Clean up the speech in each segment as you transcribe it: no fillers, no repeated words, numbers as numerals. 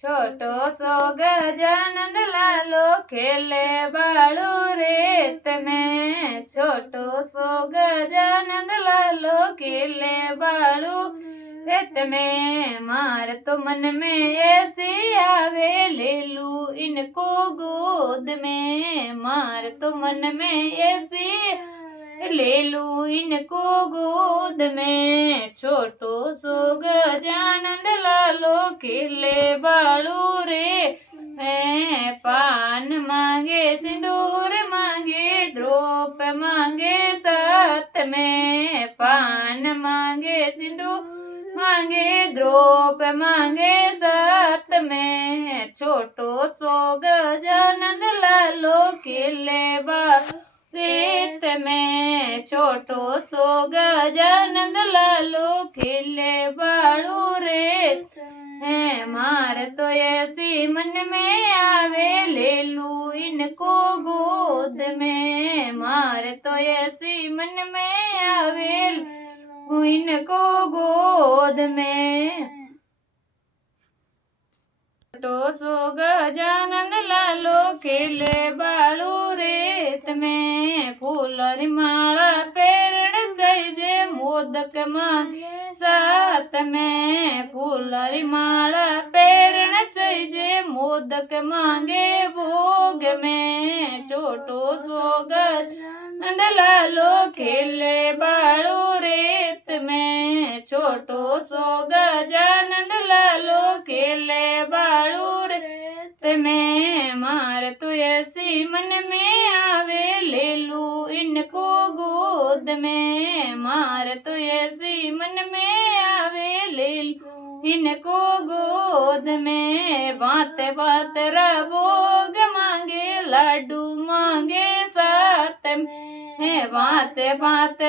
छोटो सो गजानंद लालो खेले बालू रेत में। छोटो सो गजानंद लालो खेले बालू रेत में। मार तो मन में ऐसी आवे ले लू इनको गोद में। मार तो मन में ऐसी ले लू इनको गोद में। छोटो सो गजानंद लालो खेले बालू रे मैं। पान मांगे सिंदूर मांगे द्रोप मांगे साथ में। पान मांगे सिंदूर मांगे द्रोप मांगे साथ में। छोटो सो गजानंद लालो खेले बालू रेत में। छोटो सो गजानंद लालो खेले बालू रेत है। मार तो ऐसी मन में आवे ले लू इनको गोद में। मार तो ऐसी मन में आवे इनको गोद में। छोटो सो गजानंद लालो खेले बालू रेत में। फूलरी माला पेरण चाहिए मोदक मांगे साथ में। फूलरी माला पेरण चाहिए मोदक मांगे भोग में। छोटो सो गजानंद लालो खेले बालू रेत में। छोटो सो गजानंद लालो खेले बालू रेत में। मार तो ऐसी मन में आवे ले लू इनको गोद में। मार तो ऐसी मन में आवे ले लू इनको गोद में। बात बात भोग मांगे लाडू मांगे साथ में। बात बात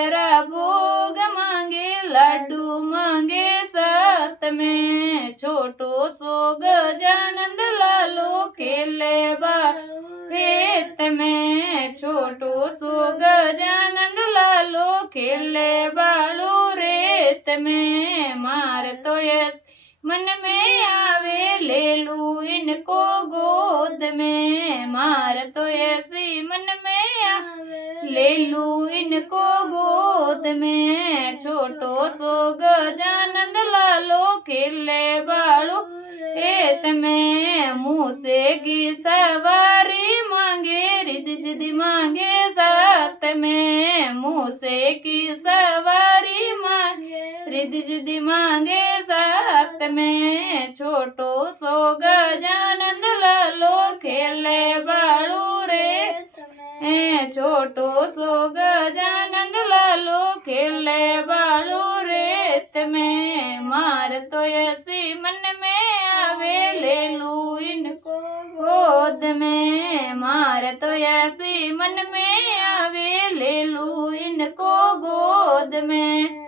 भोग मांगे लाडू मांगे साथ में। छोटो सो गजानंद लालो खेले बालू रेत में। छोटो सो गजानंद लालो खेले बालू रेत में। मार तो ऐसी मन में आवे ले लू इनको गोद में। मार तो ऐसी मन में आवे ले लू इनको गोद में। छोटो सो गजानंद लालो खेले बालू रेत में। मूसे की सवारी मांगे रिद्धि सिद्धि मांगे साथ में। मूसे की सवारी मांगे रिद्धि सिद्धि मांगे साथ में। छोटो सो गजानंद लालो खेले बालू रेत में। छोटो सो गजानंद लालो खेले बालू रेत में। मार तो ऐसी मन में आवे ले लू इनको गोद में। मार तो ऐसी मन में आवे ले लू इनको गोद में।